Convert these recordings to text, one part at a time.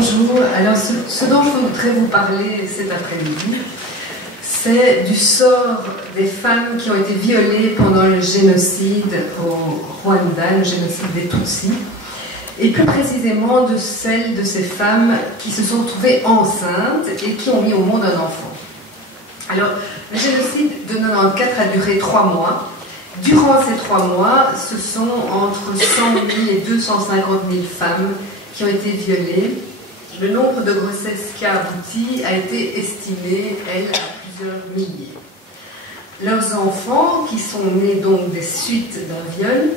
bonjour. Alors, ce dont je voudrais vous parler cet après-midi, c'est du sort des femmes qui ont été violées pendant le génocide au Rwanda, le génocide des Tutsis, et plus précisément de celles de ces femmes qui se sont retrouvées enceintes et qui ont mis au monde un enfant. Alors, le génocide de 94 a duré 3 mois. Durant ces 3 mois, ce sont entre 100 000 et 250 000 femmes qui ont été violées. Le nombre de grossesses qui a abouti a été estimé, elle, à plusieurs milliers. Leurs enfants, qui sont nés donc des suites d'un viol,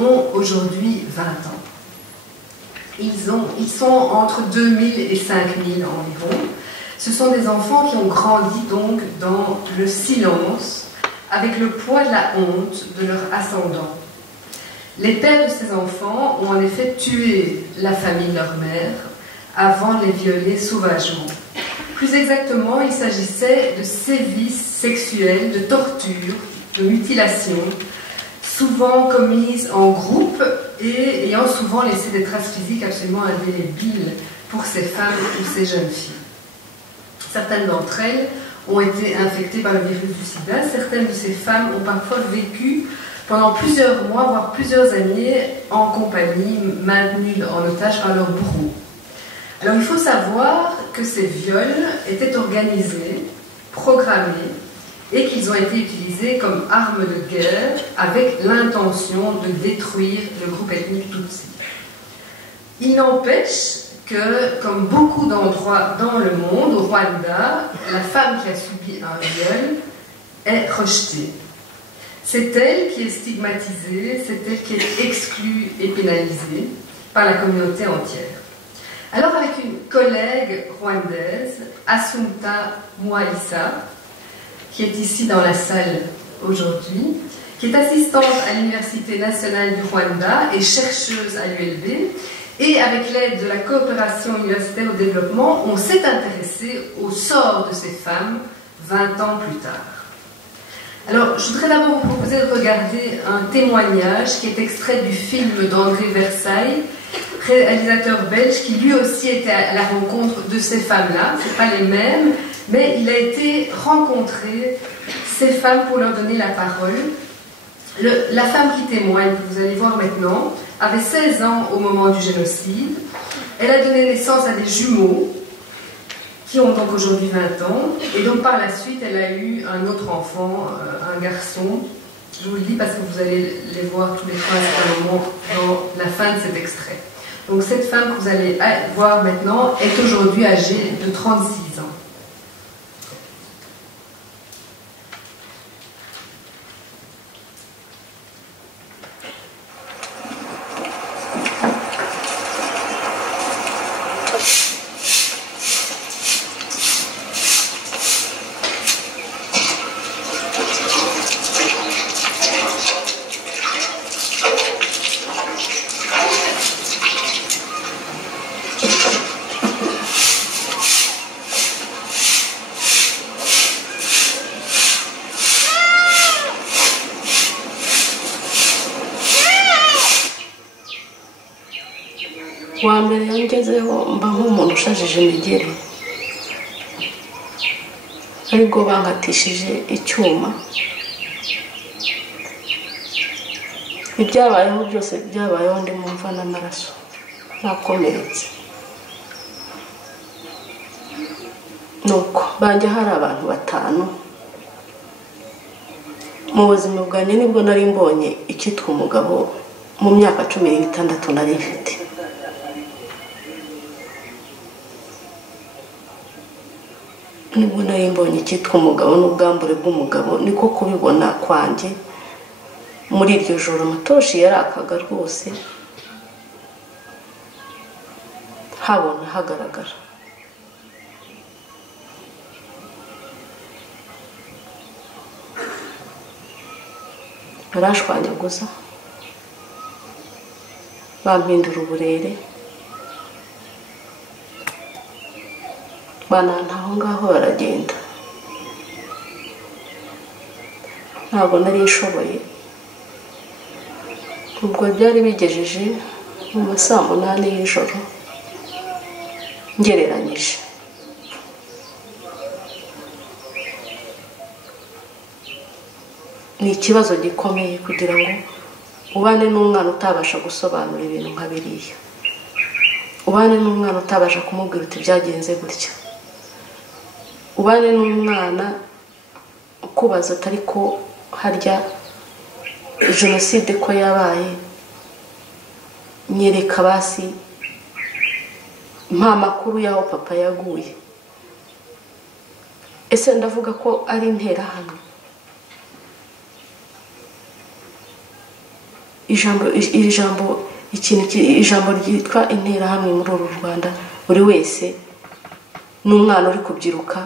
ont aujourd'hui 20 ans. Ils sont entre 2000 et 5000 environ. Ce sont des enfants qui ont grandi donc dans le silence, avec le poids de la honte de leur ascendant. Les pères de ces enfants ont en effet tué la famille de leur mère avant de les violer sauvagement. Plus exactement, il s'agissait de sévices sexuels, de tortures, de mutilations, souvent commises en groupe et ayant souvent laissé des traces physiques absolument indélébiles pour ces femmes ou ces jeunes filles. Certaines d'entre elles ont été infectées par le virus du sida. Certaines de ces femmes ont parfois vécu pendant plusieurs mois, voire plusieurs années, en compagnie, maintenues en otage par leurs bourreaux. Alors il faut savoir que ces viols étaient organisés, programmés, et qu'ils ont été utilisés comme armes de guerre avec l'intention de détruire le groupe ethnique Tutsi. Il n'empêche que, comme beaucoup d'endroits dans le monde, au Rwanda, la femme qui a subi un viol est rejetée. C'est elle qui est stigmatisée, c'est elle qui est exclue et pénalisée par la communauté entière. Alors avec une collègue rwandaise, Assunta Mwaisa, qui est ici dans la salle aujourd'hui, qui est assistante à l'Université nationale du Rwanda et chercheuse à l'ULB, et avec l'aide de la coopération universitaire au développement, on s'est intéressé au sort de ces femmes 20 ans plus tard. Alors, je voudrais d'abord vous proposer de regarder un témoignage qui est extrait du film d'André Versailles, réalisateur belge, qui lui aussi était à la rencontre de ces femmes-là. Ce ne sont pas les mêmes, mais il a été rencontrer ces femmes pour leur donner la parole. La femme qui témoigne, que vous allez voir maintenant, avait 16 ans au moment du génocide. Elle a donné naissance à des jumeaux qui ont donc aujourd'hui 20 ans. Et donc par la suite, elle a eu un autre enfant, un garçon. Je vous le dis parce que vous allez les voir tous les trois à un moment dans la fin de cet extrait. Donc cette femme que vous allez voir maintenant est aujourd'hui âgée de 36 ans. wa mbere yangezeho mba nk'umuntu ushajije imigeri aribwo bankatishije icyuma. Ibyabayeho byose byabayeho ndi mu mva n'amaraso nakomeretse. Nuko banjye hari abantu 5 mu buzima bwanjye nibwo nari mbonye icyitwa umugabo mu myaka 16 nari mfite. Nibwo nari mbonye icyitwa umugabo n'ubwambure bw'umugabo, niko kubibona kwanjye. Muri iryo joro amatoshi yarakaga rwose, habona hagaragara. Barashwanyaguza, bampindura uburere, banantaho ngaho baragenda. Ntabwo nari nshoboye. Ubwo byari bigejeje mu 8 y'ijoro ngereranyije. Ni ikibazo gikomeye kugira ngo ubane n'umwana utabasha gusobanura ibintu nka biriya, ubane n'umwana utabasha kumubwira uti byagenze gutya, ubane n'umwana ukubaza atari ko harya jenoside ko yabaye, nyereka basi mpa makuru y'aho papa yaguye. Ese ndavuga ko ari interahamwe? ijambo ryitwa interahamwe muri uru Rwanda, buri wese n'umwana uri kubyiruka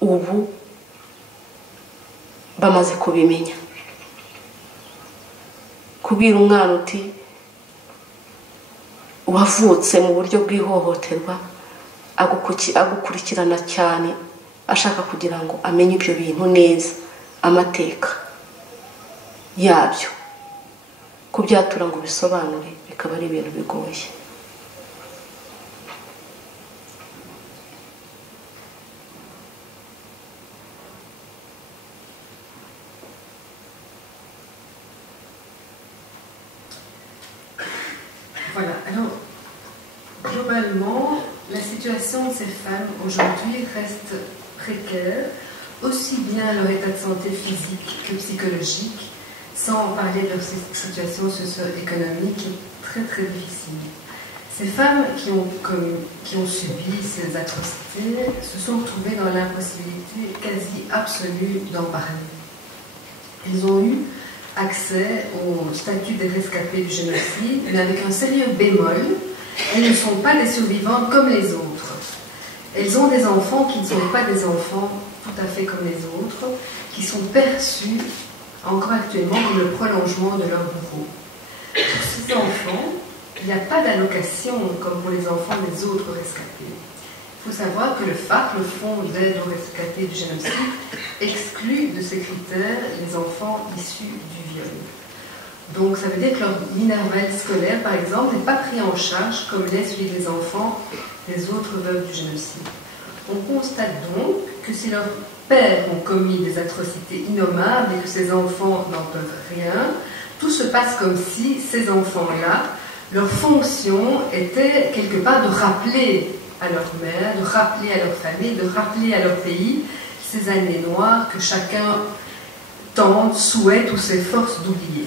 ubu bamaze kubimenya. Kubwira umwana uti wavutse mu buryo bw'ihohoterwa agukurikirana cyane, ashaka kugira ngo amenye ibyo bintu neza, amateka yabyo, kubyatura ngo bisobanure bikaba ari ibintu bigoye. Voilà, alors globalement, la situation de ces femmes aujourd'hui reste précaire, aussi bien leur état de santé physique que psychologique, sans parler de leur situation socio-économique qui est très très difficile. Ces femmes qui ont subi ces atrocités se sont retrouvées dans l'impossibilité quasi absolue d'en parler. Elles ont eu accès au statut des rescapés du génocide, mais avec un sérieux bémol, elles ne sont pas des survivantes comme les autres. Elles ont des enfants qui ne sont pas des enfants tout à fait comme les autres, qui sont perçus encore actuellement comme le prolongement de leur bourreau. Pour ces enfants, il n'y a pas d'allocation comme pour les enfants des autres rescapés. Il faut savoir que le FARC, le Fonds d'aide aux rescapés du génocide, exclut de ses critères les enfants issus du viol. Donc ça veut dire que leur minerval scolaire, par exemple, n'est pas pris en charge comme l'est celui des enfants des autres veuves du génocide. On constate donc que si leurs pères ont commis des atrocités innommables et que ces enfants n'en peuvent rien, tout se passe comme si ces enfants-là, leur fonction était quelque part de rappeler à leur mère, de rappeler à leur famille, de rappeler à leur pays ces années noires que chacun tente, souhaite ou s'efforce d'oublier.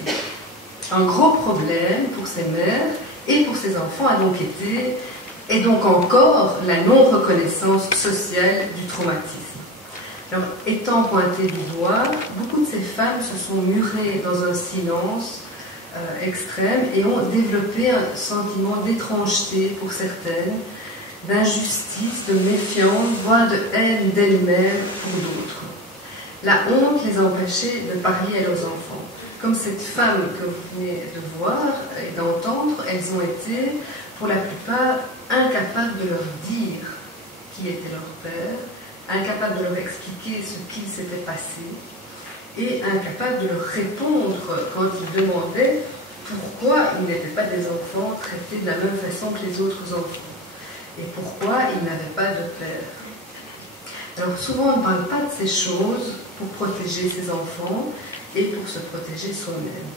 Un gros problème pour ces mères et pour ces enfants a donc été, et donc encore, la non-reconnaissance sociale du traumatisme. Alors, étant pointées du doigt, beaucoup de ces femmes se sont murées dans un silence extrême et ont développé un sentiment d'étrangeté pour certaines, d'injustice, de méfiance, voire de haine d'elles-mêmes pour d'autres. La honte les a empêchées de parler à leurs enfants. Comme cette femme que vous venez de voir et d'entendre, elles ont été, pour la plupart, incapables de leur dire qui était leur père, incapables de leur expliquer ce qu'il s'était passé, et incapables de leur répondre quand ils demandaient pourquoi ils n'étaient pas des enfants traités de la même façon que les autres enfants, et pourquoi ils n'avaient pas de père. Alors souvent on ne parle pas de ces choses pour protéger ses enfants et pour se protéger soi-même.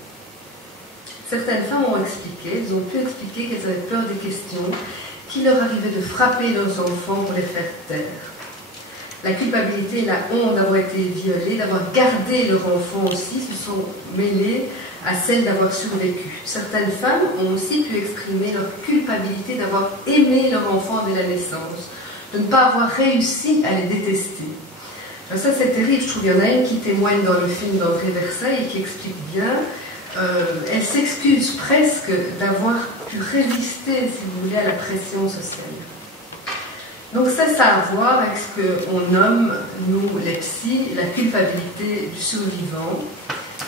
Certaines femmes ont expliqué, elles ont pu expliquer qu'elles avaient peur des questions, qu'il leur arrivait de frapper leurs enfants pour les faire taire. La culpabilité et la honte d'avoir été violées, d'avoir gardé leur enfant aussi, se sont mêlées à celle d'avoir survécu. Certaines femmes ont aussi pu exprimer leur culpabilité d'avoir aimé leur enfant dès la naissance, de ne pas avoir réussi à les détester. Alors ça c'est terrible, je trouve. Il y en a une qui témoigne dans le film d'André Versailles et qui explique bien. Elle s'excuse presque d'avoir pu résister, si vous voulez, à la pression sociale. Donc ça a à voir avec ce qu'on nomme, nous les psys, la culpabilité du survivant.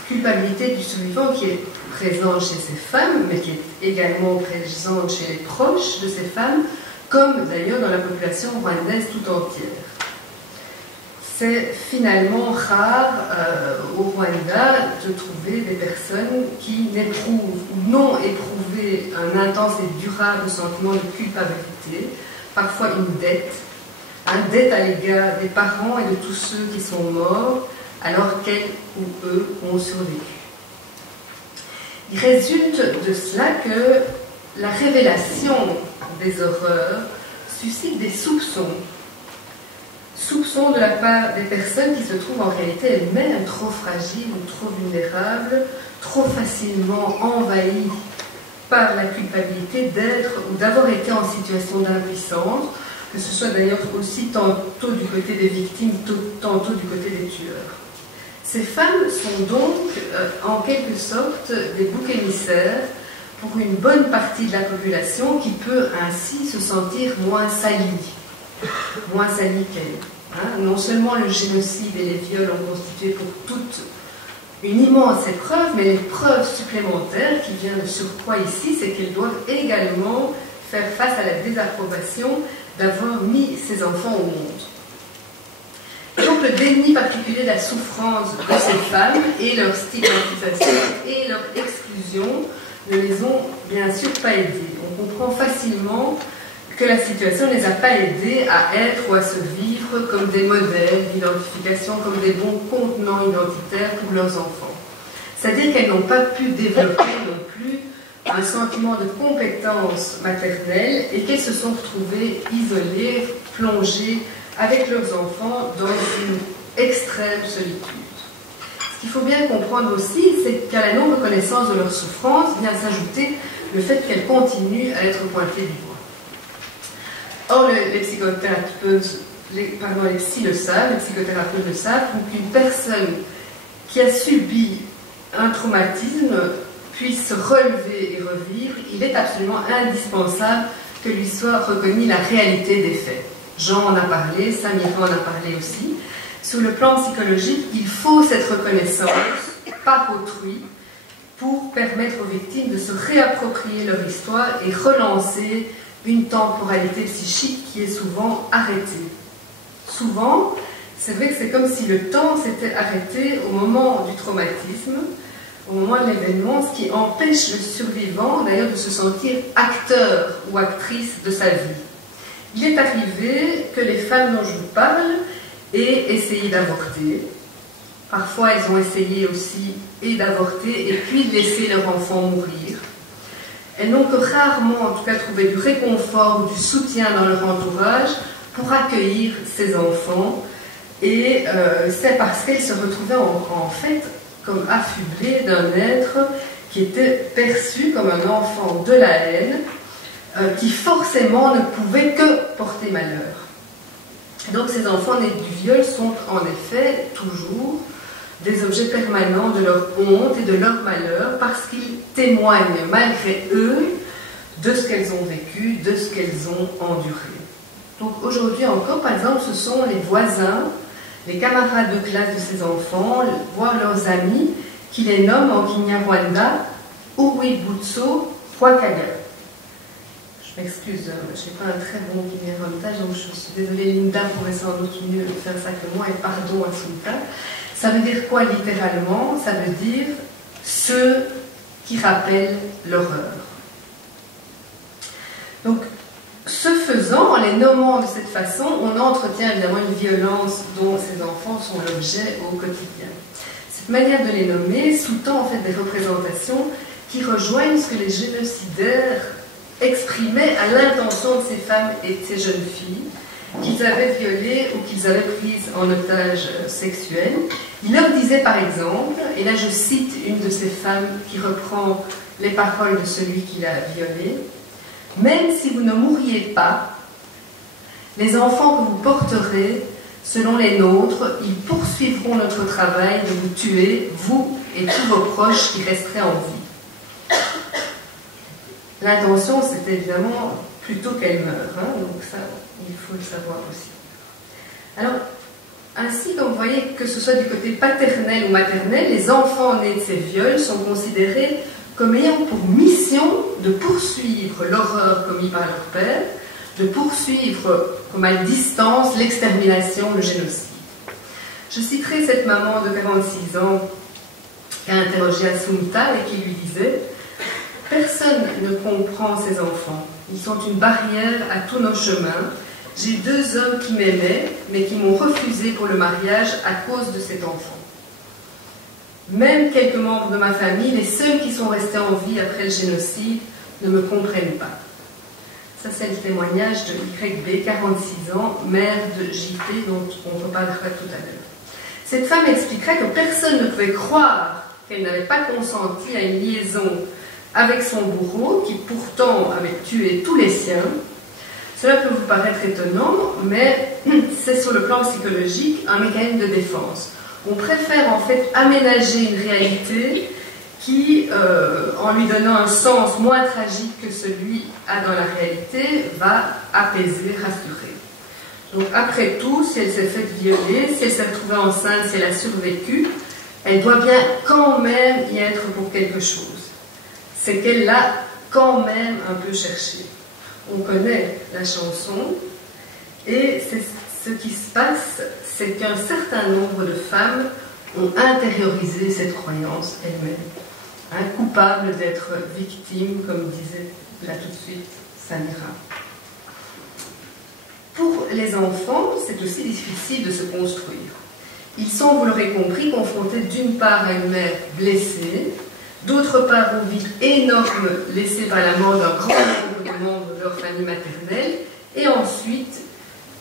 Culpabilité du survivant qui est présente chez ces femmes, mais qui est également présente chez les proches de ces femmes, comme d'ailleurs dans la population rwandaise tout entière. C'est finalement rare au Rwanda de trouver des personnes qui n'éprouvent ou n'ont éprouvé un intense et durable sentiment de culpabilité parfois une dette à l'égard des parents et de tous ceux qui sont morts alors qu'elles ou eux ont survécu. Il résulte de cela que la révélation des horreurs suscite des soupçons de la part des personnes qui se trouvent en réalité elles-mêmes trop fragiles ou trop vulnérables, trop facilement envahies par la culpabilité d'être ou d'avoir été en situation d'impuissance, que ce soit d'ailleurs aussi tantôt du côté des victimes, tantôt du côté des tueurs. Ces femmes sont donc en quelque sorte des boucs émissaires pour une bonne partie de la population qui peut ainsi se sentir moins salie qu'elle. Hein? Non seulement le génocide et les viols ont constitué pour toutes une immense épreuve, mais l'épreuve supplémentaire qui vient de surcroît ici, c'est qu'elles doivent également faire face à la désapprobation d'avoir mis ces enfants au monde. Donc le déni particulier de la souffrance de ces femmes et leur stigmatisation et leur exclusion ne les ont bien sûr pas aidées. On comprend facilement que la situation ne les a pas aidées à être ou à se vivre comme des modèles d'identification, comme des bons contenants identitaires pour leurs enfants. C'est-à-dire qu'elles n'ont pas pu développer non plus un sentiment de compétence maternelle et qu'elles se sont retrouvées isolées, plongées avec leurs enfants dans une extrême solitude. Ce qu'il faut bien comprendre aussi, c'est qu'à la non-reconnaissance de leur souffrance vient s'ajouter le fait qu'elles continuent à être pointées du doigt. Or, les psychothérapeutes le savent, pour qu'une personne qui a subi un traumatisme puisse se relever et revivre, il est absolument indispensable que lui soit reconnue la réalité des faits. Jean en a parlé, Samira en a parlé aussi. Sur le plan psychologique, il faut cette reconnaissance par autrui pour permettre aux victimes de se réapproprier leur histoire et relancer une temporalité psychique qui est souvent arrêtée. Souvent, c'est vrai que c'est comme si le temps s'était arrêté au moment du traumatisme, au moment de l'événement, ce qui empêche le survivant d'ailleurs de se sentir acteur ou actrice de sa vie. Il est arrivé que les femmes dont je vous parle aient essayé d'avorter. Parfois, elles ont essayé aussi d'avorter et puis de laisser leur enfant mourir. Elles n'ont que rarement, en tout cas, trouvé du réconfort ou du soutien dans leur entourage pour accueillir ces enfants. Et c'est parce qu'elles se retrouvaient en fait comme affublées d'un être qui était perçu comme un enfant de la haine, qui forcément ne pouvait que porter malheur. Donc ces enfants nés du viol sont en effet toujours des objets permanents de leur honte et de leur malheur parce qu'ils témoignent malgré eux de ce qu'elles ont vécu, de ce qu'elles ont enduré. Donc aujourd'hui encore, par exemple, ce sont les voisins, les camarades de classe de ces enfants, voire leurs amis, qui les nomment en Kinyarwanda Uwibutso Pwakaga. Je m'excuse, je n'ai pas un très bon Kinyarwanda, donc je suis désolée, Linda pourrait sans doute mieux faire ça que moi, et pardon à Sunta. Ça veut dire quoi littéralement? Ça veut dire ceux qui rappellent l'horreur. Donc, ce faisant, en les nommant de cette façon, on entretient évidemment une violence dont ces enfants sont l'objet au quotidien. Cette manière de les nommer sous-tend en fait des représentations qui rejoignent ce que les génocidaires exprimaient à l'intention de ces femmes et de ces jeunes filles qu'ils avaient violées ou qu'ils avaient prises en otage sexuel. Ils leur disaient par exemple, et là je cite une de ces femmes qui reprend les paroles de celui qui l'a violée: « Même si vous ne mourriez pas, les enfants que vous porterez, selon les nôtres, ils poursuivront notre travail de vous tuer, vous et tous vos proches qui resteraient en vie. » L'intention, c'était évidemment plutôt qu'elle meure, hein, donc ça, il faut le savoir aussi. Alors, ainsi, comme vous voyez, que ce soit du côté paternel ou maternel, les enfants nés de ces viols sont considérés comme ayant pour mission de poursuivre l'horreur commise par leur père, de poursuivre comme à distance l'extermination, le génocide. Je citerai cette maman de 46 ans qui a interrogé Assunta et qui lui disait: Personne ne comprend ces enfants. Ils sont une barrière à tous nos chemins. J'ai 2 hommes qui m'aimaient, mais qui m'ont refusé pour le mariage à cause de cet enfant. Même quelques membres de ma famille, les seuls qui sont restés en vie après le génocide, ne me comprennent pas. Ça, c'est le témoignage de YB, 46 ans, mère de JP, dont on reparlera tout à l'heure. Cette femme expliquerait que personne ne pouvait croire qu'elle n'avait pas consenti à une liaison avec son bourreau, qui pourtant avait tué tous les siens. Cela peut vous paraître étonnant, mais c'est sur le plan psychologique un mécanisme de défense. On préfère en fait aménager une réalité qui, en lui donnant un sens moins tragique que celui a dans la réalité, va apaiser, rassurer. Donc après tout, si elle s'est faite violer, si elle s'est retrouvée enceinte, si elle a survécu, elle doit bien quand même y être pour quelque chose. C'est qu'elle l'a quand même un peu cherché. On connaît la chanson, et ce qui se passe, c'est qu'un certain nombre de femmes ont intériorisé cette croyance elles-mêmes, coupables d'être victimes, comme disait là tout de suite Samira. Pour les enfants, c'est aussi difficile de se construire. Ils sont, vous l'aurez compris, confrontés d'une part à une mère blessée, d'autre part au vide énorme laissé par la mort d'un grand nombre de membres de leur famille maternelle, et ensuite,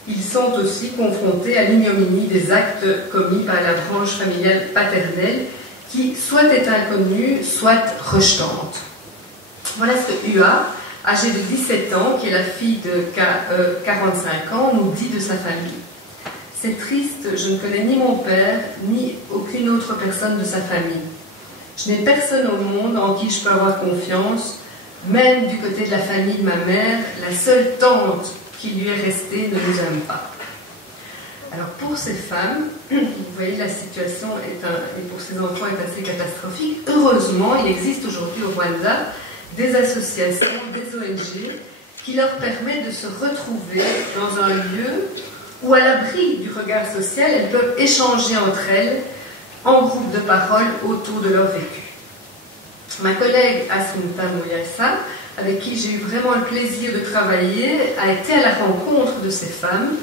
ils sont aussi confrontés à l'ignominie des actes commis par la branche familiale paternelle, qui soit est inconnue, soit rejetante. Voilà ce que UA, âgée de 17 ans, qui est la fille de 45 ans, nous dit de sa famille. C'est triste, je ne connais ni mon père, ni aucune autre personne de sa famille. Je n'ai personne au monde en qui je peux avoir confiance, même du côté de la famille de ma mère, la seule tante qui lui est restée ne nous aime pas. Alors pour ces femmes, vous voyez, la situation et pour ces enfants est assez catastrophique. Heureusement, il existe aujourd'hui au Rwanda des associations, des ONG, qui leur permettent de se retrouver dans un lieu où, à l'abri du regard social, elles peuvent échanger entre elles en groupe de parole autour de leur vécu. Ma collègue Assunta Moyassa, avec qui j'ai eu vraiment le plaisir de travailler, a été à la rencontre de ces femmes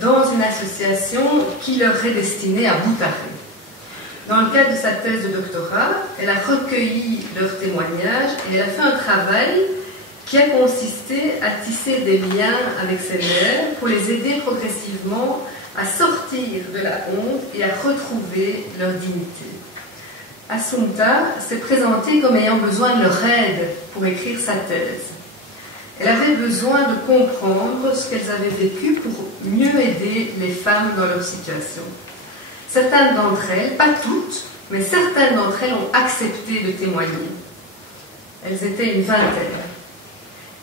dans une association qui leur est destinée à Boutaré. Dans le cadre de sa thèse de doctorat, elle a recueilli leurs témoignages et elle a fait un travail qui a consisté à tisser des liens avec ces mères pour les aider progressivement à sortir de la honte et à retrouver leur dignité. Assunta s'est présentée comme ayant besoin de leur aide pour écrire sa thèse. Elle avait besoin de comprendre ce qu'elles avaient vécu pour mieux aider les femmes dans leur situation. Certaines d'entre elles, pas toutes, mais certaines d'entre elles ont accepté de témoigner. Elles étaient une vingtaine.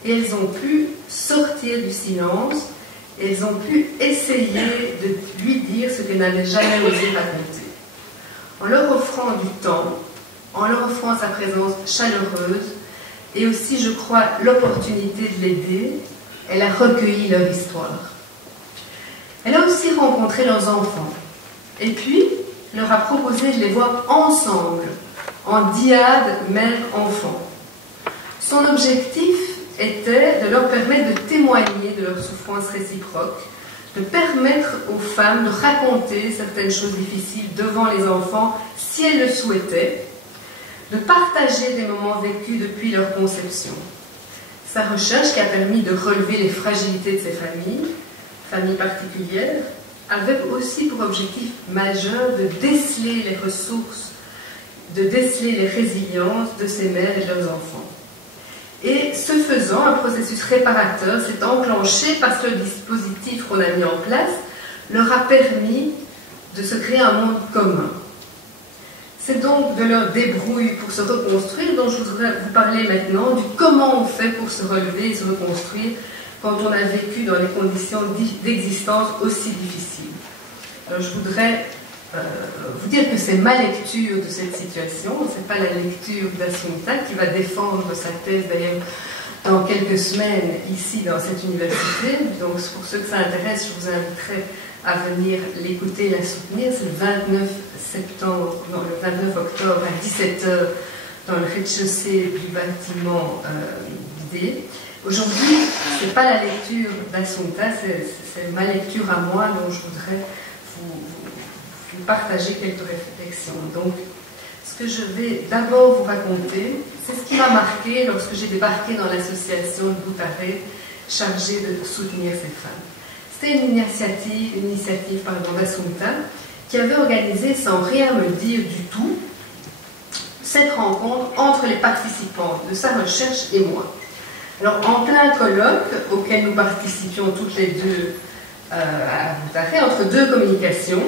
Et elles ont pu sortir du silence, et elles ont pu essayer de lui dire ce qu'elles n'avaient jamais osé raconter. En leur offrant du temps, en leur offrant sa présence chaleureuse, et aussi, je crois, l'opportunité de l'aider, elle a recueilli leur histoire. Elle a aussi rencontré leurs enfants, et puis leur a proposé de les voir ensemble, en dyade mère-enfant. Son objectif était de leur permettre de témoigner de leur souffrance réciproque, de permettre aux femmes de raconter certaines choses difficiles devant les enfants, si elles le souhaitaient, de partager des moments vécus depuis leur conception. Sa recherche, qui a permis de relever les fragilités de ces familles particulières, avait aussi pour objectif majeur de déceler les ressources, de déceler les résiliences de ces mères et de leurs enfants. Et ce faisant, un processus réparateur s'est enclenché parce que le dispositif qu'on a mis en place leur a permis de se créer un monde commun. C'est donc de leur débrouille pour se reconstruire dont je voudrais vous parler maintenant, du comment on fait pour se relever et se reconstruire quand on a vécu dans les conditions d'existence aussi difficiles. Alors, je voudrais vous dire que c'est ma lecture de cette situation, ce n'est pas la lecture d'Assunta qui va défendre sa thèse d'ailleurs dans quelques semaines ici dans cette université. Donc pour ceux que ça intéresse, je vous inviterai à venir l'écouter et la soutenir. C'est le 29 octobre à 17h dans le rez-de-chaussée du bâtiment D. Aujourd'hui, ce n'est pas la lecture d'Assunta, c'est ma lecture à moi dont je voudrais vous partager quelques réflexions. Donc, ce que je vais d'abord vous raconter, c'est ce qui m'a marqué lorsque j'ai débarqué dans l'association de Boutaré chargée de soutenir ces femmes. C'était une initiative d'Assunta qui avait organisé, sans rien me dire du tout, cette rencontre entre les participants de sa recherche et moi. Alors, en plein colloque auquel nous participions toutes les deux à Boutaré, entre deux communications,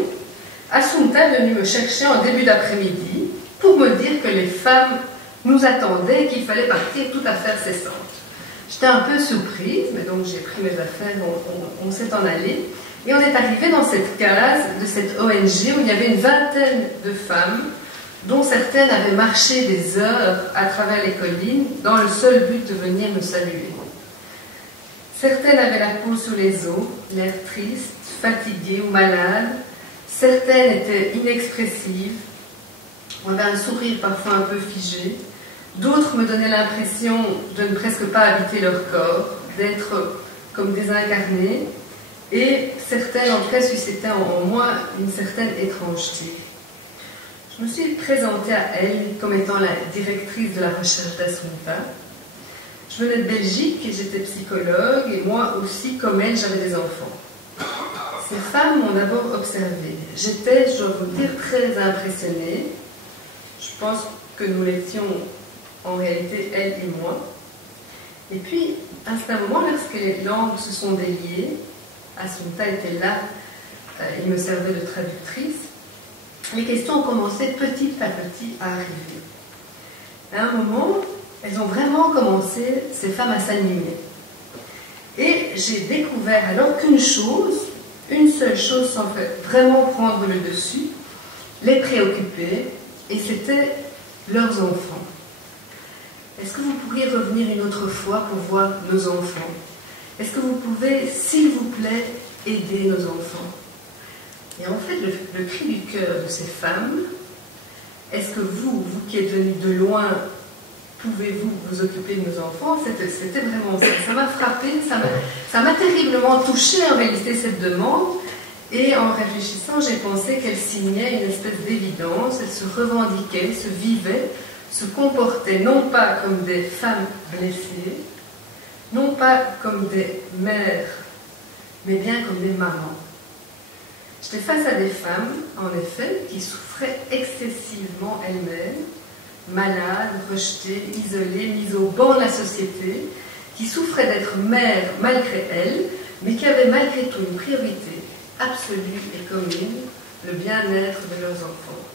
Assunta est venue me chercher en début d'après-midi pour me dire que les femmes nous attendaient et qu'il fallait partir tout à fait incessantes. J'étais un peu surprise, mais donc j'ai pris mes affaires, on s'est en allé, et on est arrivé dans cette case de cette ONG où il y avait une vingtaine de femmes, dont certaines avaient marché des heures à travers les collines dans le seul but de venir me saluer. Certaines avaient la peau sur les os, l'air triste, fatiguées ou malades. Certaines étaient inexpressives, on avait un sourire parfois un peu figé. D'autres me donnaient l'impression de ne presque pas habiter leur corps, d'être comme désincarnées. Et certaines, en tout cas, suscitaient en moi une certaine étrangeté. Je me suis présentée à elle comme étant la directrice de la recherche d'Assunta. Je venais de Belgique et j'étais psychologue, et moi aussi, comme elle, j'avais des enfants. Ces femmes m'ont d'abord observée. J'étais, je dois vous dire, très impressionnée. Je pense que nous l'étions en réalité, elle et moi. Et puis, à un moment, lorsque les langues se sont déliées, Assunta était là, il me servait de traductrice, les questions ont commencé petit à petit à arriver. À un moment, elles ont vraiment commencé, ces femmes, à s'animer. Et j'ai découvert alors qu'une chose, une seule chose sans vraiment prendre le dessus, les préoccupait, et c'était leurs enfants. Est-ce que vous pourriez revenir une autre fois pour voir nos enfants? Est-ce que vous pouvez, s'il vous plaît, aider nos enfants? Et en fait, le cri du cœur de ces femmes, est-ce que vous qui êtes venus de loin, pouvez-vous vous occuper de nos enfants? C'était vraiment ça. Ça m'a frappée, ça m'a terriblement touchée en réalité cette demande. Et en réfléchissant, j'ai pensé qu'elle signait une espèce d'évidence, elle se revendiquait, se vivait, se comportaient non pas comme des femmes blessées, non pas comme des mères, mais bien comme des mamans. J'étais face à des femmes, en effet, qui souffraient excessivement elles-mêmes, malades, rejetées, isolées, mises au banc de la société, qui souffraient d'être mères malgré elles, mais qui avaient malgré tout une priorité absolue et commune, le bien-être de leurs enfants.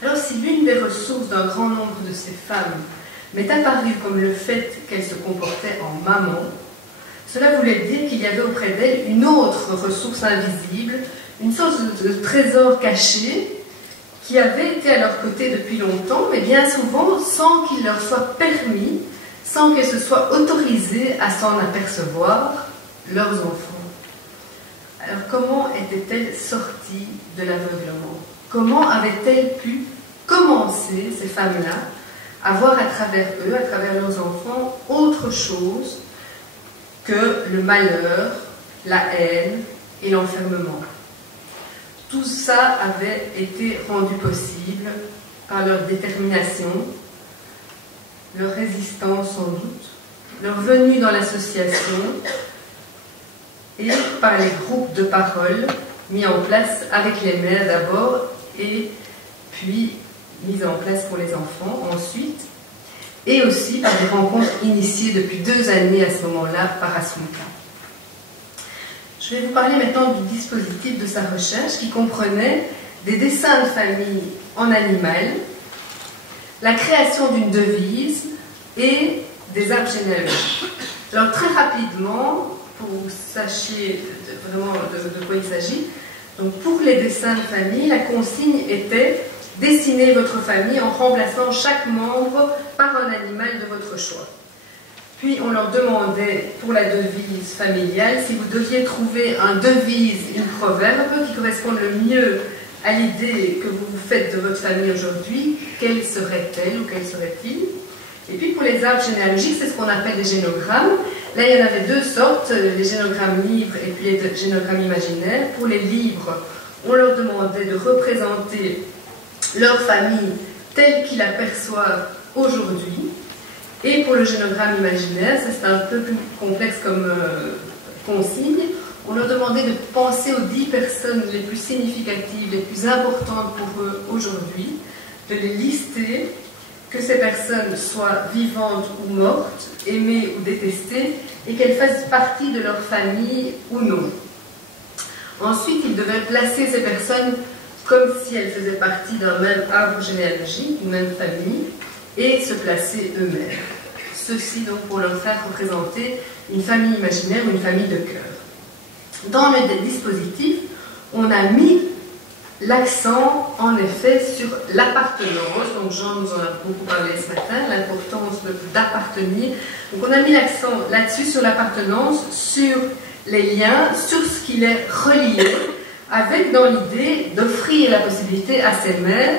Alors, si l'une des ressources d'un grand nombre de ces femmes m'est apparue comme le fait qu'elles se comportaient en maman, cela voulait dire qu'il y avait auprès d'elles une autre ressource invisible, une sorte de trésor caché qui avait été à leur côté depuis longtemps, mais bien souvent sans qu'il leur soit permis, sans qu'elles se soient autorisées à s'en apercevoir, leurs enfants. Alors, comment étaient-elles sorties de l'aveuglement? Comment avaient-elles pu commencer, ces femmes-là, à voir à travers eux, à travers leurs enfants, autre chose que le malheur, la haine et l'enfermement? Tout ça avait été rendu possible par leur détermination, leur résistance sans doute, leur venue dans l'association et par les groupes de parole mis en place avec les mères d'abord et puis mis en place pour les enfants ensuite, et aussi par des rencontres initiées depuis 2 années à ce moment-là par Assunta. Je vais vous parler maintenant du dispositif de sa recherche qui comprenait des dessins de famille en animal, la création d'une devise et des arbres généalogiques. Alors très rapidement, pour que vous sachiez vraiment de quoi il s'agit, donc pour les dessins de famille, la consigne était « Dessinez votre famille en remplaçant chaque membre par un animal de votre choix ». Puis on leur demandait pour la devise familiale si vous deviez trouver un devise, une proverbe qui corresponde le mieux à l'idée que vous vous faites de votre famille aujourd'hui, quelle serait-elle ou quel serait-il? Et puis pour les arbres généalogiques, c'est ce qu'on appelle des génogrammes. Là, il y en avait deux sortes, les génogrammes livres et puis les génogrammes imaginaires. Pour les livres, on leur demandait de représenter leur famille telle qu'ils l'aperçoivent aujourd'hui. Et pour le génogramme imaginaire, ça c'est un peu plus complexe comme consigne, on leur demandait de penser aux 10 personnes les plus significatives, les plus importantes pour eux aujourd'hui, de les lister, que ces personnes soient vivantes ou mortes, aimées ou détestées, et qu'elles fassent partie de leur famille ou non. Ensuite, ils devaient placer ces personnes comme si elles faisaient partie d'un même arbre généalogique, d'une même famille, et se placer eux-mêmes. Ceci donc pour leur faire représenter une famille imaginaire ou une famille de cœur. Dans le dispositif, on a mis l'accent en effet sur l'appartenance. Donc Jean nous en a beaucoup parlé ce matin, l'importance d'appartenir. Donc on a mis l'accent là-dessus, sur l'appartenance, sur les liens, sur ce qui les reliait, avec dans l'idée d'offrir la possibilité à ces mères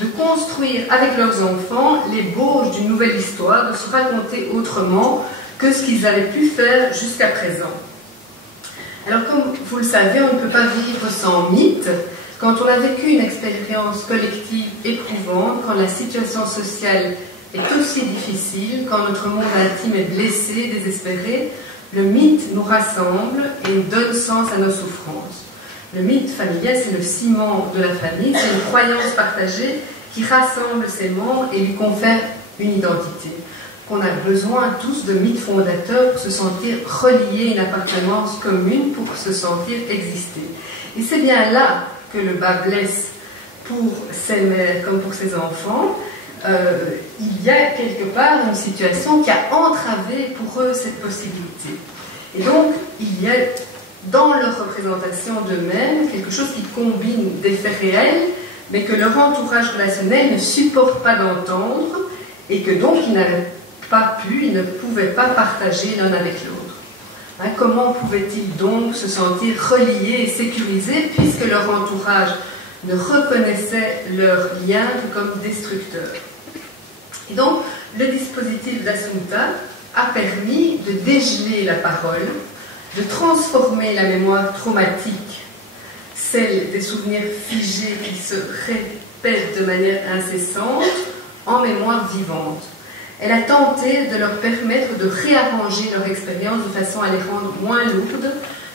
de construire avec leurs enfants l'ébauche d'une nouvelle histoire, de se raconter autrement que ce qu'ils avaient pu faire jusqu'à présent. Alors comme vous le savez, on ne peut pas vivre sans mythe. Quand on a vécu une expérience collective éprouvante, quand la situation sociale est aussi difficile, quand notre monde intime est blessé, désespéré, le mythe nous rassemble et donne sens à nos souffrances. Le mythe familial, c'est le ciment de la famille, c'est une croyance partagée qui rassemble ses membres et lui confère une identité. Qu'on a besoin tous de mythes fondateurs pour se sentir reliés, une appartenance commune, pour se sentir exister. Et c'est bien là que le bas blesse pour ces mères comme pour ces enfants. Il y a quelque part une situation qui a entravé pour eux cette possibilité. Et donc, il y a dans leur représentation d'eux-mêmes quelque chose qui combine des faits réels, mais que leur entourage relationnel ne supporte pas d'entendre, et que donc ils n'avaient pas pu, ils ne pouvaient pas partager l'un avec l'autre. Hein, comment pouvaient-ils donc se sentir reliés et sécurisés, puisque leur entourage ne reconnaissait leur lien que comme destructeur? Et donc, le dispositif d'Assunta a permis de dégeler la parole, de transformer la mémoire traumatique, celle des souvenirs figés qui se répètent de manière incessante, en mémoire vivante. Elle a tenté de leur permettre de réarranger leur expérience de façon à les rendre moins lourdes,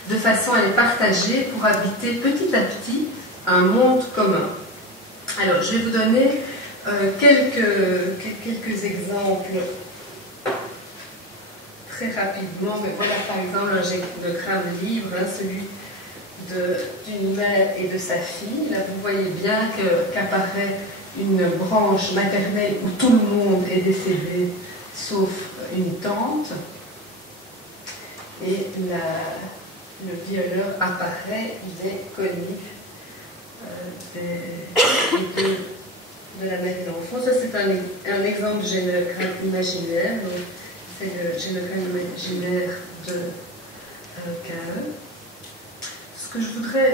de façon à les partager pour habiter petit à petit un monde commun. Alors, je vais vous donner quelques exemples très rapidement, mais voilà par exemple un génogramme livre, hein, celui d'une mère et de sa fille. Là, vous voyez bien qu'apparaît une branche maternelle où tout le monde est décédé, sauf une tante. Et le violeur apparaît, il est connu de la mère et de l'enfant. Ça, c'est un exemple de génogramme imaginaire. C'est le génogramme imaginaire de Cahen. Ce que je voudrais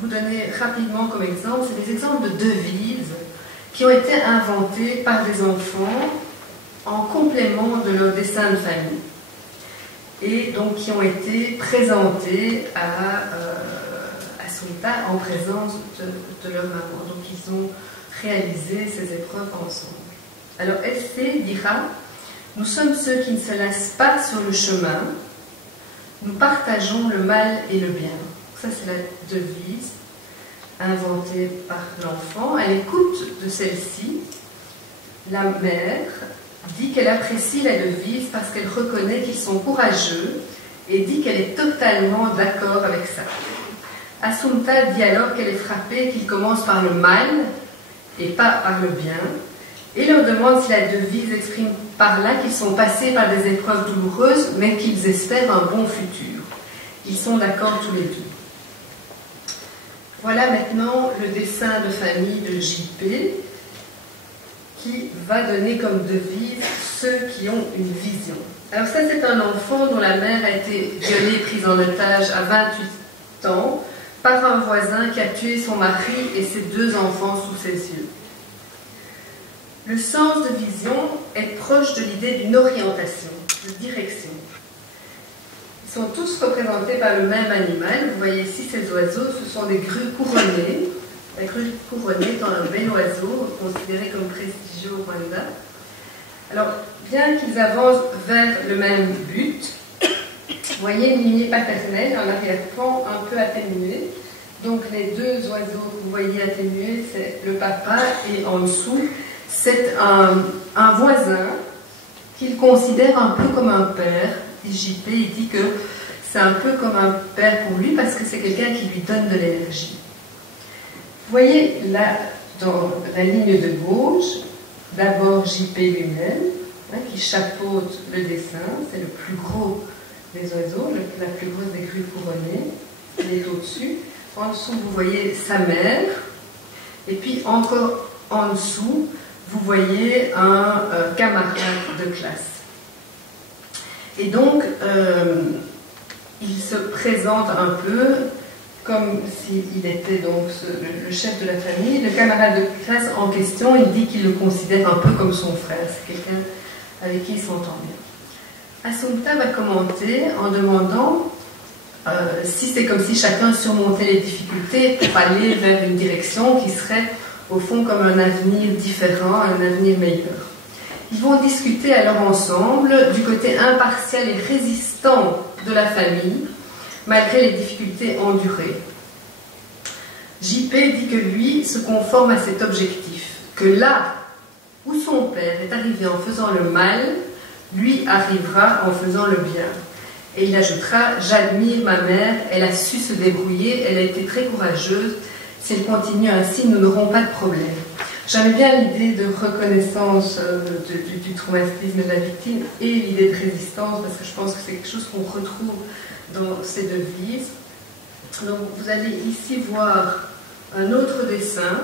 vous donner rapidement comme exemple, c'est des exemples de devises qui ont été inventées par des enfants en complément de leur dessin de famille et donc qui ont été présentées à Assunta en présence de leur maman. Donc ils ont réalisé ces épreuves ensemble. Alors Estée dira: nous sommes ceux qui ne se lassent pas sur le chemin, nous partageons le mal et le bien. Ça, c'est la devise inventée par l'enfant. À l'écoute de celle-ci, la mère dit qu'elle apprécie la devise parce qu'elle reconnaît qu'ils sont courageux et dit qu'elle est totalement d'accord avec ça. Assunta dit alors qu'elle est frappée qu'ils commencent par le mal et pas par le bien, et leur demande si la devise exprime par là qu'ils sont passés par des épreuves douloureuses, mais qu'ils espèrent un bon futur. Ils sont d'accord tous les deux. Voilà maintenant le dessin de famille de JP qui va donner comme devise ceux qui ont une vision. Alors ça, c'est un enfant dont la mère a été violée, prise en otage à 28 ans par un voisin qui a tué son mari et ses 2 enfants sous ses yeux. Le sens de vision est proche de l'idée d'une orientation, de direction. Ils sont tous représentés par le même animal. Vous voyez ici ces oiseaux, ce sont des grues couronnées. La grue couronnée étant un bel oiseau, considéré comme prestigieux au Rwanda. Alors, bien qu'ils avancent vers le même but, vous voyez une lignée paternelle en arrière-plan un peu atténuée. Donc les 2 oiseaux que vous voyez atténués, c'est le papa et en dessous, c'est un voisin qu'il considère un peu comme un père. JP, il dit que c'est un peu comme un père pour lui parce que c'est quelqu'un qui lui donne de l'énergie. Vous voyez là, dans la ligne de gauche, d'abord JP lui-même, qui chapeaute le dessin, c'est le plus gros des oiseaux, la plus grosse des grues couronnées, il est au-dessus. En dessous, vous voyez sa mère, et puis encore en dessous, vous voyez un camarade de classe. Et donc, il se présente un peu comme s'il était donc le chef de la famille. Le camarade de classe en question, il dit qu'il le considère un peu comme son frère. C'est quelqu'un avec qui il s'entend bien. Assumpta va commenter en demandant si c'est comme si chacun surmontait les difficultés pour aller vers une direction qui serait au fond comme un avenir différent, un avenir meilleur. Ils vont discuter alors ensemble du côté impartial et résistant de la famille, malgré les difficultés endurées. JP dit que lui se conforme à cet objectif, que là où son père est arrivé en faisant le mal, lui arrivera en faisant le bien. Et il ajoutera « J'admire ma mère, elle a su se débrouiller, elle a été très courageuse. Si elle continue ainsi, nous n'aurons pas de problème. » J'aime bien l'idée de reconnaissance du traumatisme de la victime et l'idée de résistance, parce que je pense que c'est quelque chose qu'on retrouve dans ces devises. Donc vous allez ici voir un autre dessin,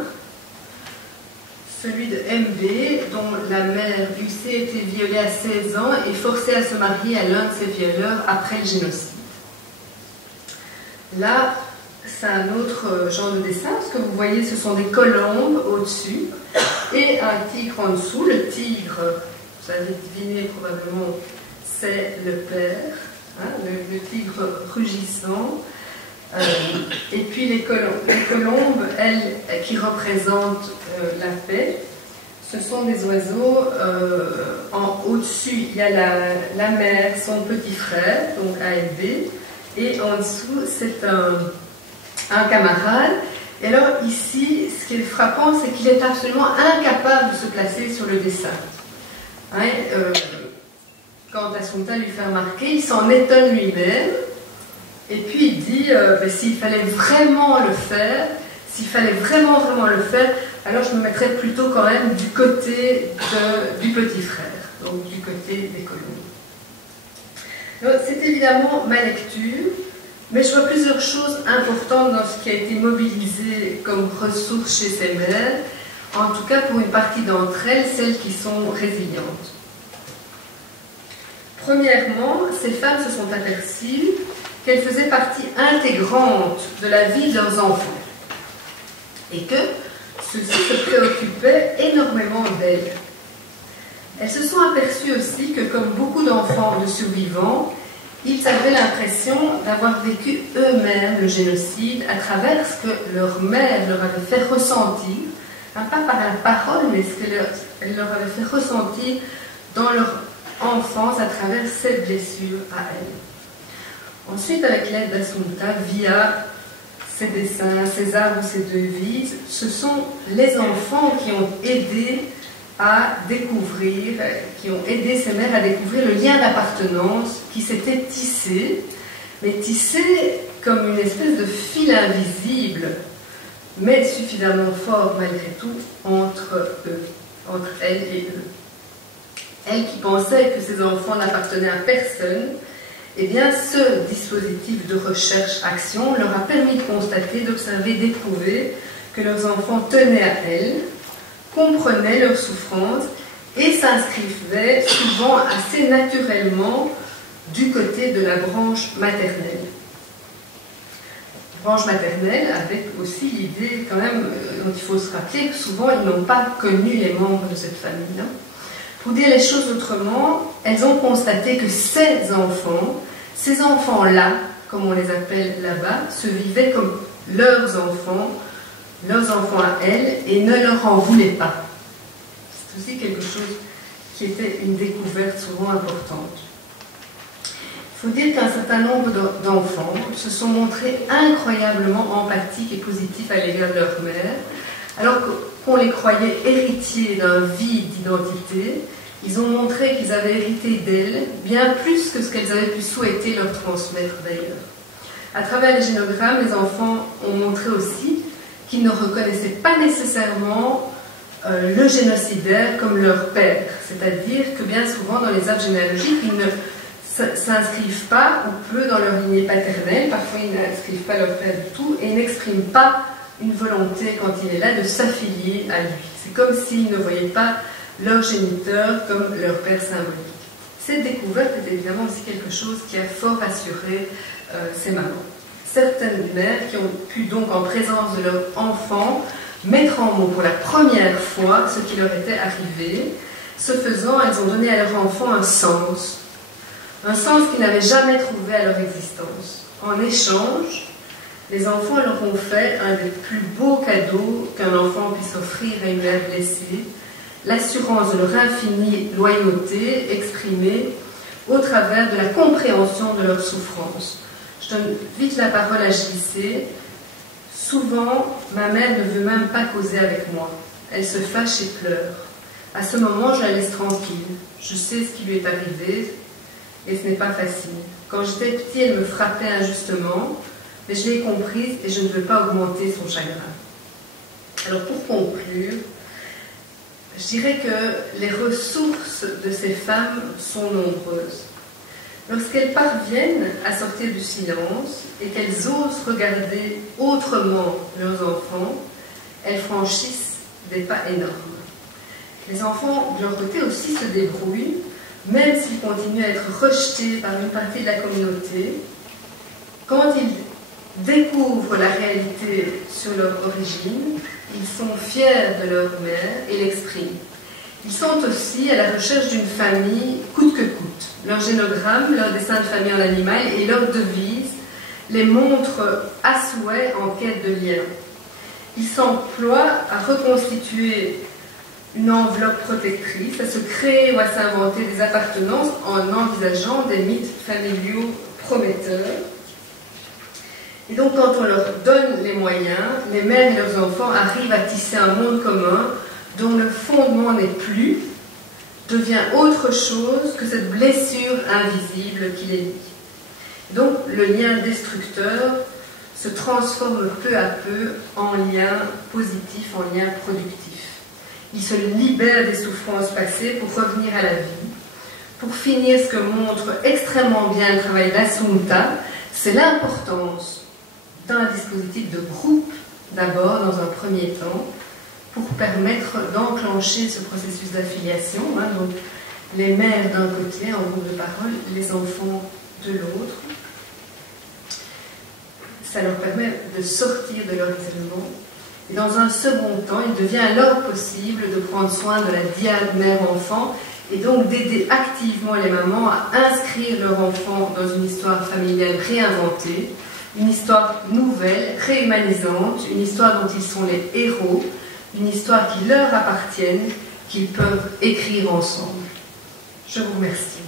celui de MB, dont la mère UC était violée à 16 ans et forcée à se marier à l'un de ses violeurs après le génocide. Là, c'est un autre genre de dessin. Ce que vous voyez, ce sont des colombes au-dessus et un tigre en dessous. Le tigre, vous avez deviné probablement, c'est le père, hein, le tigre rugissant. Et puis les colombes, elles, qui représentent la paix, ce sont des oiseaux. Au-dessus, il y a la mère, son petit frère, donc A et B, et en dessous, c'est un camarade. Et alors ici, ce qui est frappant, c'est qu'il est absolument incapable de se placer sur le dessin. Hein, quand Assumpta lui fait remarquer, il s'en étonne lui-même. Et puis il dit, s'il fallait vraiment le faire, s'il fallait vraiment le faire, alors je me mettrais plutôt quand même du côté du petit frère, donc du côté des colombes. C'est évidemment ma lecture, mais je vois plusieurs choses importantes dans ce qui a été mobilisé comme ressources chez ces mères, en tout cas pour une partie d'entre elles, celles qui sont résilientes. Premièrement, ces femmes se sont aperçues qu'elles faisaient partie intégrante de la vie de leurs enfants et que ceux-ci se préoccupaient énormément d'elles. Elles se sont aperçues aussi que, comme beaucoup d'enfants de survivants, ils avaient l'impression d'avoir vécu eux-mêmes le génocide à travers ce que leur mère leur avait fait ressentir, hein, pas par la parole, mais ce qu'elle leur avait fait ressentir dans leur enfance à travers cette blessure à elle. Ensuite, avec l'aide d'Assumpta, via ces dessins, ces arbres, ces devises, ce sont les enfants qui ont aidé à découvrir, qui ont aidé ces mères à découvrir le lien d'appartenance qui s'était tissé, mais tissé comme une espèce de fil invisible, mais suffisamment fort malgré tout entre eux, entre elles et eux. Elles qui pensaient que ces enfants n'appartenaient à personne, eh bien, ce dispositif de recherche-action leur a permis de constater, d'observer, d'éprouver que leurs enfants tenaient à elles, comprenaient leurs souffrances et s'inscrivaient souvent assez naturellement du côté de la branche maternelle. branche maternelle, avec aussi l'idée quand même dont il faut se rappeler que souvent ils n'ont pas connu les membres de cette famille. Pour dire les choses autrement, elles ont constaté que ces enfants-là, comme on les appelle là-bas, se vivaient comme leurs enfants à elles, et ne leur en voulaient pas. C'est aussi quelque chose qui était une découverte souvent importante. Il faut dire qu'un certain nombre d'enfants se sont montrés incroyablement empathiques et positifs à l'égard de leur mère, alors qu'on les croyait héritiers d'un vide d'identité. Ils ont montré qu'ils avaient hérité d'elle bien plus que ce qu'elles avaient pu souhaiter leur transmettre d'ailleurs. À travers les génogrammes, les enfants ont montré aussi qu'ils ne reconnaissaient pas nécessairement le génocidaire comme leur père. C'est-à-dire que bien souvent dans les arbres généalogiques, ils ne s'inscrivent pas ou peu dans leur lignée paternelle, parfois ils n'inscrivent pas leur père du tout et n'expriment pas une volonté quand il est là de s'affilier à lui. C'est comme s'ils ne voyaient pas leur géniteur comme leur père symbolique. Cette découverte est évidemment aussi quelque chose qui a fort rassuré ces mamans. Certaines mères qui ont pu donc en présence de leur enfant mettre en mots pour la première fois ce qui leur était arrivé. Ce faisant, elles ont donné à leur enfant un sens qu'ils n'avaient jamais trouvé à leur existence. En échange, les enfants leur ont fait un des plus beaux cadeaux qu'un enfant puisse offrir à une mère blessée, l'assurance de leur infinie loyauté exprimée au travers de la compréhension de leur souffrance. Je donne vite la parole à JC. Souvent, ma mère ne veut même pas causer avec moi. Elle se fâche et pleure. À ce moment, je la laisse tranquille. Je sais ce qui lui est arrivé et ce n'est pas facile. Quand j'étais petit, elle me frappait injustement, mais je l'ai comprise et je ne veux pas augmenter son chagrin. Alors pour conclure, je dirais que les ressources de ces femmes sont nombreuses. Lorsqu'elles parviennent à sortir du silence et qu'elles osent regarder autrement leurs enfants, elles franchissent des pas énormes. Les enfants, de leur côté, aussi se débrouillent, même s'ils continuent à être rejetés par une partie de la communauté. Quand ils découvrent la réalité sur leur origine, ils sont fiers de leur mère et l'expriment. Ils sont aussi à la recherche d'une famille coûte que coûte. Leur génogramme, leur dessin de famille en animal et leur devise les montrent à souhait en quête de lien. Ils s'emploient à reconstituer une enveloppe protectrice, à se créer ou à s'inventer des appartenances en envisageant des mythes familiaux prometteurs. Et donc quand on leur donne les moyens, les mères et leurs enfants arrivent à tisser un monde commun dont le fondement n'est plus, devient autre chose que cette blessure invisible qui les lie. Donc le lien destructeur se transforme peu à peu en lien positif, en lien productif. Il se libère des souffrances passées pour revenir à la vie. Pour finir, ce que montre extrêmement bien le travail d'Assunta, c'est l'importance d'un dispositif de groupe, d'abord, dans un premier temps, pour permettre d'enclencher ce processus d'affiliation. Donc, les mères d'un côté, en groupe de parole, les enfants de l'autre. Ça leur permet de sortir de leur isolement. Et dans un second temps, il devient alors possible de prendre soin de la diade mère-enfant et donc d'aider activement les mamans à inscrire leur enfant dans une histoire familiale réinventée, une histoire nouvelle, réhumanisante, une histoire dont ils sont les héros, une histoire qui leur appartienne, qu'ils peuvent écrire ensemble. Je vous remercie.